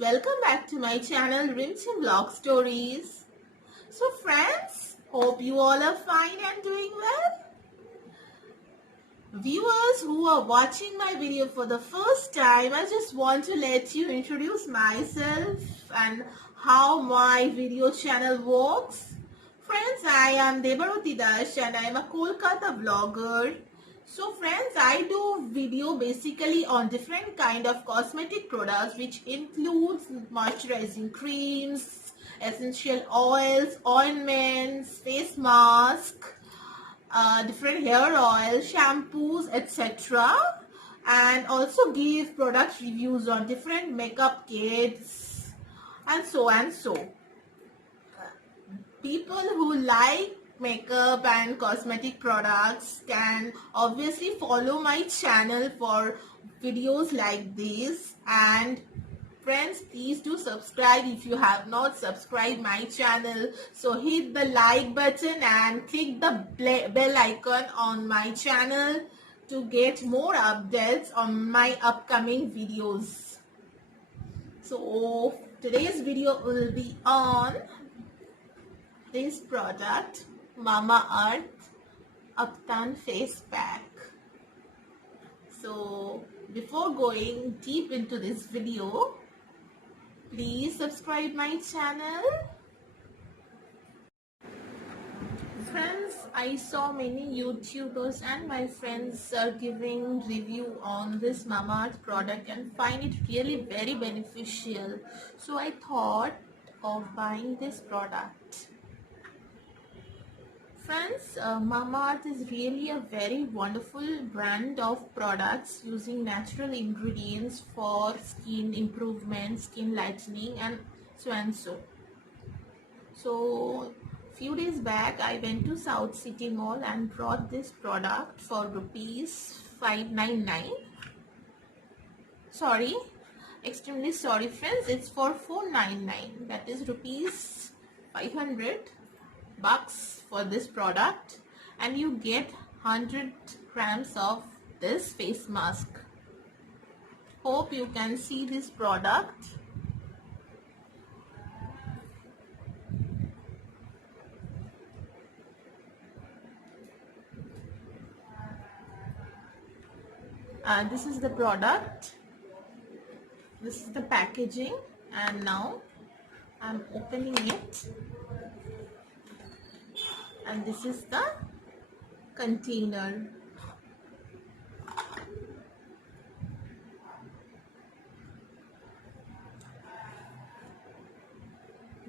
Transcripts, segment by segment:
welcome back to my channel Rimchim Vlog Stories. So friends, hope you all are fine and doing well. Viewers who are watching my video for the first time, I just want to let you introduce myself and how my video channel works. Friends, I am Debaruti Dash and I am a Kolkata vlogger. So friends, I do video basically on different kind of cosmetic products which includes moisturizing creams, essential oils, ointments, face mask, different hair oil, shampoos, etc. And also give product reviews on different makeup kits and so and so. People who like makeup and cosmetic products can obviously follow my channel for videos like this. And friends, please do subscribe if you have not subscribed my channel. So hit the like button and click the bell icon on my channel to get more updates on my upcoming videos. So today's video will be on this product, Mamaearth Uptan Face Pack. So before going deep into this video, please subscribe my channel. Friends, I saw many YouTubers and my friends are giving review on this Mamaearth product and find it really very beneficial. So I thought of buying this product. Friends, Mamaearth is really a very wonderful brand of products using natural ingredients for skin improvement, skin lightening and so and so. So few days back I went to South City Mall and brought this product for rupees 599. Sorry, extremely sorry friends, it's for 499. That is rupees 500 bucks for this product, and you get 100 grams of this face mask. Hope you can see this product. This is the product, this is the packaging, and now I'm opening it. And this is the container.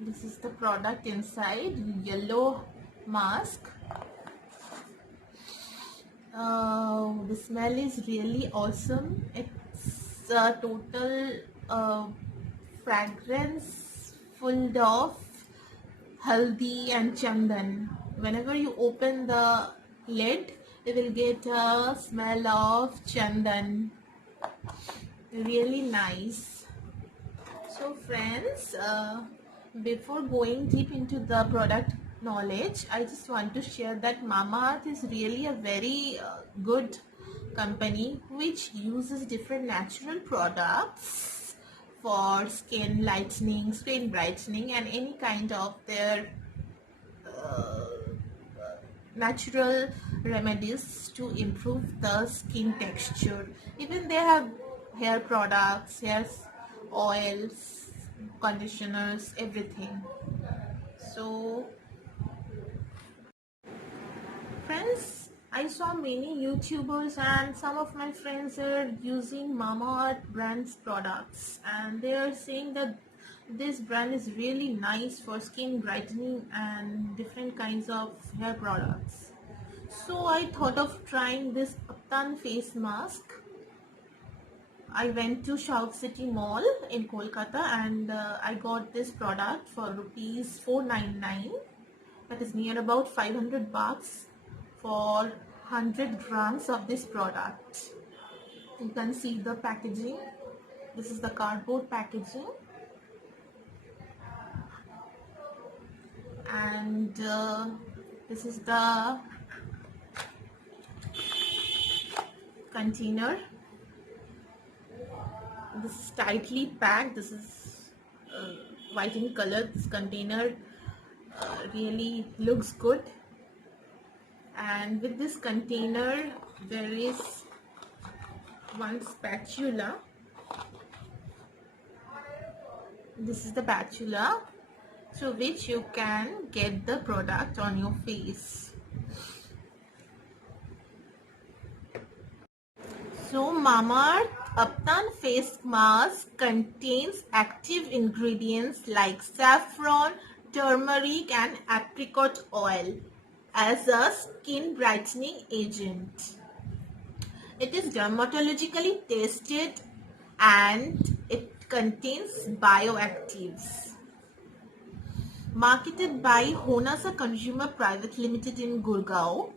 This is the product inside, yellow mask. The smell is really awesome. It's a total fragrance full of haldi and chandan. Whenever you open the lid, you will get a smell of chandan. Really nice. So friends, before going deep into the product knowledge, I just want to share that Mamaearth is really a very good company which uses different natural products for skin lightening, skin brightening and any kind of their natural remedies to improve the skin texture. Even they have hair products, hair oils, conditioners, everything. So friends, I saw many YouTubers and some of my friends are using Mamaearth brand's products, and they are saying that this brand is really nice for skin brightening and different kinds of hair products. So I thought of trying this Uptan face mask. I went to South City Mall in Kolkata and I got this product for rupees 499. That is near about 500 bucks for 100 grams of this product. You can see the packaging. This is the cardboard packaging. And this is the container. This is tightly packed. This is white in color. This container really looks good, and with this container there is one spatula. This is the spatula through which you can get the product on your face. So Mamaearth Upton face mask contains active ingredients like saffron, turmeric and apricot oil as a skin brightening agent. It is dermatologically tested and it contains bioactives. Marketed by Honasa Consumer Private Limited in Gurgaon.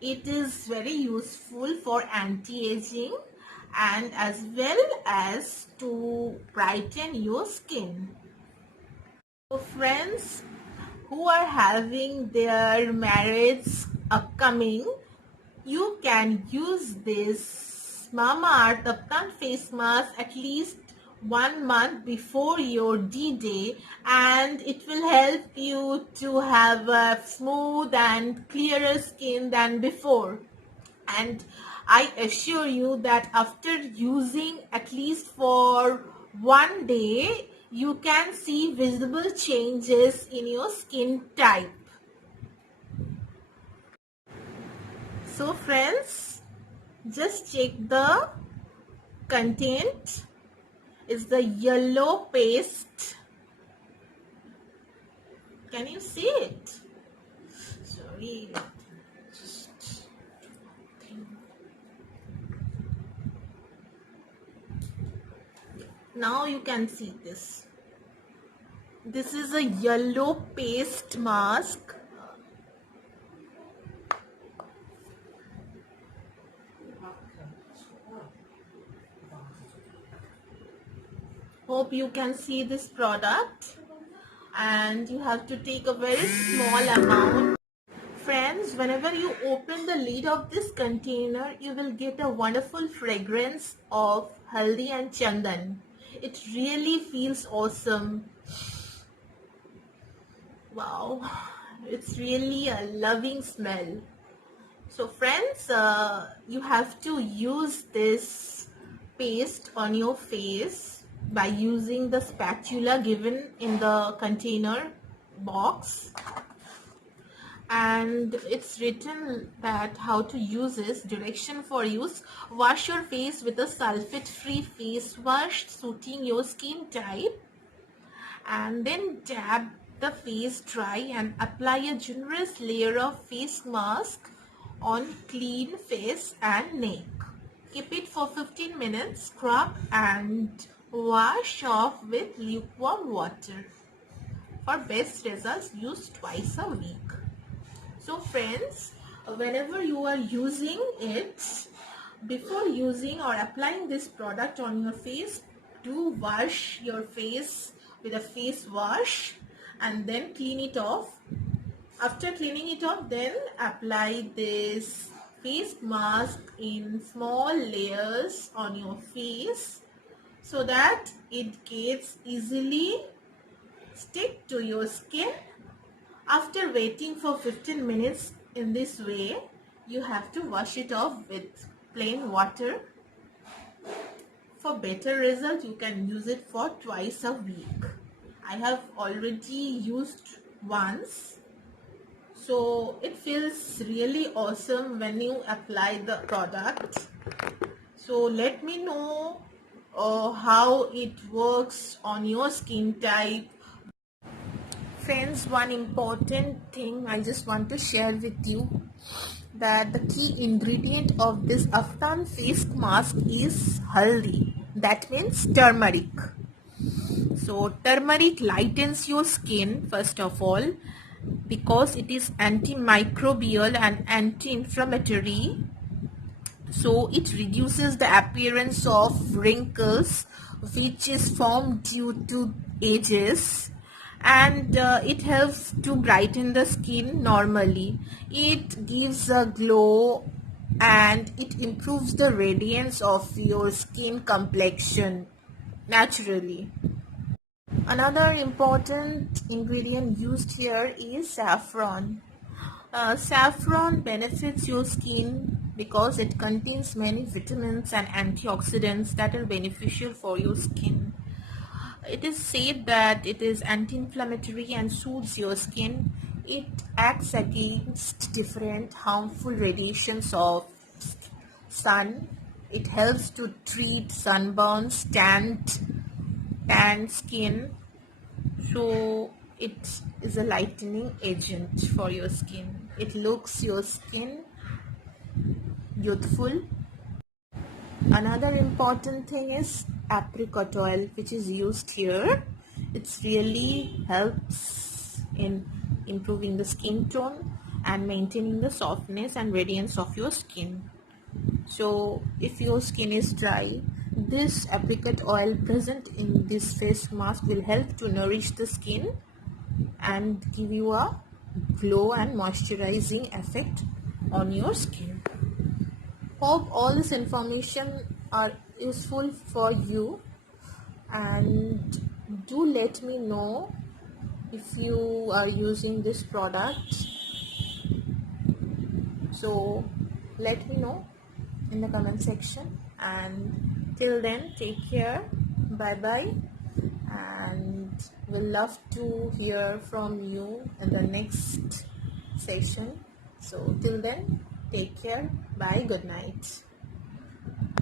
It is very useful for anti-aging and as well as to brighten your skin. So friends who are having their marriage upcoming, you can use this Mamaearth Upton face mask at least 1 month before your D-Day, and it will help you to have a smooth and clearer skin than before. And I assure you that after using at least for 1 day, you can see visible changes in your skin type. So friends, just check the content. Is the yellow paste. Can you see it? Sorry. Now you can see this. This is a yellow paste mask. Hope you can see this product, and you have to take a very small amount. Friends, whenever you open the lid of this container, you will get a wonderful fragrance of haldi and chandan. It really feels awesome. Wow, it's really a loving smell. So friends, you have to use this paste on your face by using the spatula given in the container box, and it's written that how to use this. Direction for use: wash your face with a sulfate free face wash suiting your skin type, and then dab the face dry and apply a generous layer of face mask on clean face and neck. Keep it for 15 minutes, scrub and wash off with lukewarm water. For best results, use twice a week. So friends, whenever you are using it, before using or applying this product on your face, do wash your face with a face wash and then clean it off. After cleaning it off, then apply this face mask in small layers on your face so that it gets easily stick to your skin. After waiting for 15 minutes in this way, you have to wash it off with plain water. For better result, you can use it for twice a week. I have already used once. So it feels really awesome when you apply the product. So let me know how it works on your skin type. Friends, one important thing I just want to share with you, that the key ingredient of this Upton face mask is haldi. That means turmeric. So turmeric lightens your skin first of all, because it is antimicrobial and anti-inflammatory. So it reduces the appearance of wrinkles which is formed due to ages, and it helps to brighten the skin normally. It gives a glow and it improves the radiance of your skin complexion naturally. Another important ingredient used here is saffron. Saffron benefits your skin because it contains many vitamins and antioxidants that are beneficial for your skin. It is said that it is anti-inflammatory and soothes your skin. It acts against different harmful radiations of sun. It helps to treat sunburns, tanned skin. So it is a lightening agent for your skin. It looks your skin youthful. Another important thing is apricot oil, which is used here. It really helps in improving the skin tone and maintaining the softness and radiance of your skin. So if your skin is dry, this apricot oil present in this face mask will help to nourish the skin and give you a glow and moisturizing effect on your skin. Hope all this information are useful for you, and do let me know if you are using this product. So let me know in the comment section, and till then, take care. Bye bye, and we'll love to hear from you in the next session. So till then, take care. Bye. Good night.